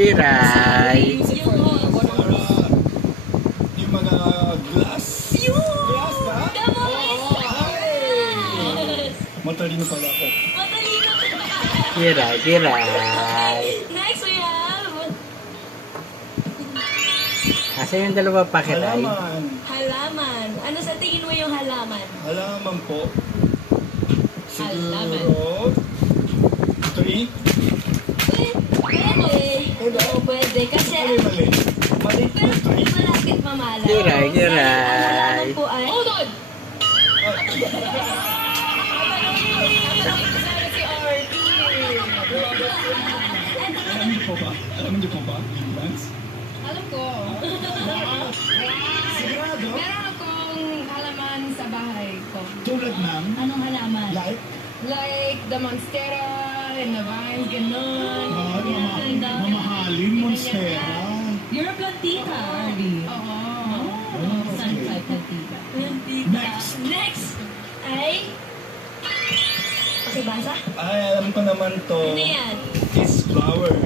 Kiray. Yung host. Yung mga glass. Glass ba? Tama Ay! Matalino pala ako. Matalino. Kiray, kiray. Next we have Asa yung dalawa pa, Kiray? Halaman. halaman. Ano sa tingin mo yung halaman? Halaman po. Halaman. Siguro 3. Pwede. Oo, pwede. Kasi, Mali. Mali pero 3. malapit mamala. Kiray, Ang kiray. halaman po ay... Hold on! Alam niyo po ba? Alam niyo po ba? Advance? Alam ko. Sigurado? Meron akong halaman sa bahay ko. Tulad ng Anong halaman? like Like the monstera and the vines, ganun. mamahalin monstera. You're a plantita, Arby. Oo. Sun type plantita. Next. Next ay... Pakibasa? Ay, alam ko naman to. Ano yan? It's flower.